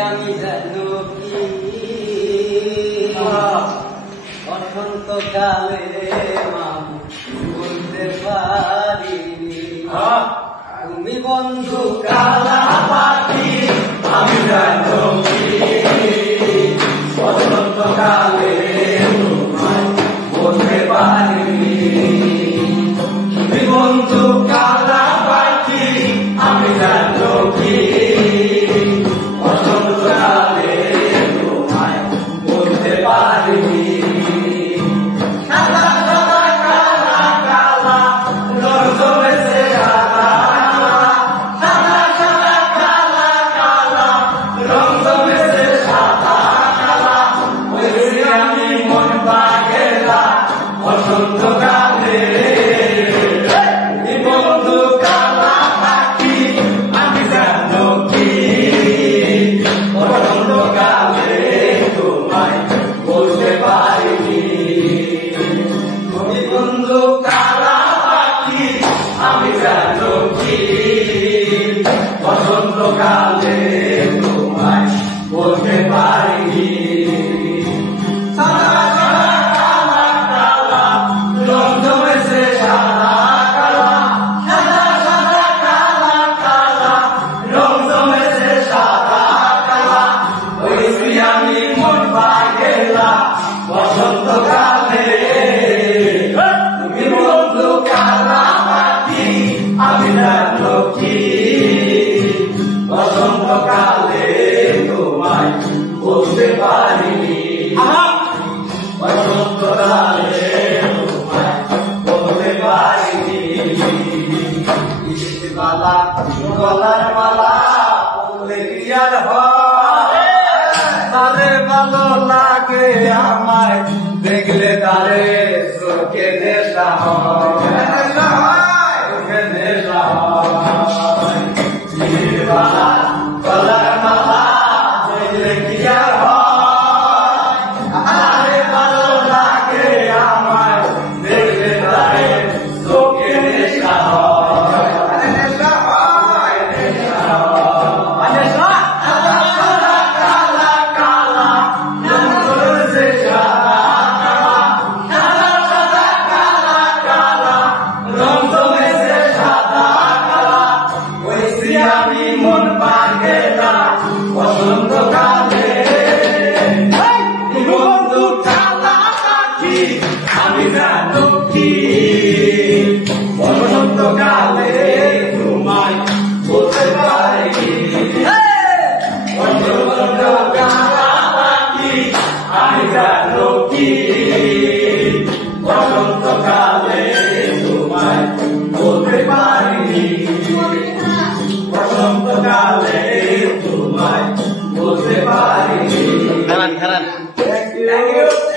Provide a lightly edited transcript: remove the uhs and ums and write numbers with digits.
আমি জানো কি বসন্তকালে বলতে পারিনি তুমি বন্ধু কালা পাখি আমি জানো কি বসন্তকালে বলতে পারিনি তুমি বন্ধু কালা পাখি আমি জানো কি বসন্তকালে তোমায় বলতে পারিনি বসন্তকালে বন্ধু কালা পাখি আমি জানো কি বসন্তকালে তোমায় বলতে পারিনি তুমি বন্ধু কালা পাখি আমি জানো কি বসন্তকালে তোমায় বলতে পারিনি আমি মন পাগেলা বসন্তকালে তুমি বন্ধু কালা পাখি আমি জানো কি বসন্তকালে তোমায় বলতে পারিনি বসন্তকালে তোমায় বলতে পারিনি মালা গলার মালা বললে ক্রিয়ার হয় তারে ভালো লাগে আমায় দেখলে তারে চোখে নেশা হয় চোখে নেশা হয় গলার মালা দেখলে কি আর হয় তারে ভালো লাগে আমায় দেখলে তারে চোখে নেশা হয় নেশা হয় নেশা হয় নেশা আমি মন পাগেলা বসন্তকালে বন্ধু কালা পাখি আমি জানো কি বসন্তকালে তোমায় বলতে পারিনি কালা পাখি আমি জানো কি বসন্তকালে তোমায় বলতে পারিনি বসন্তকালে তোমায় বলতে পারিনি। খারান Thank you.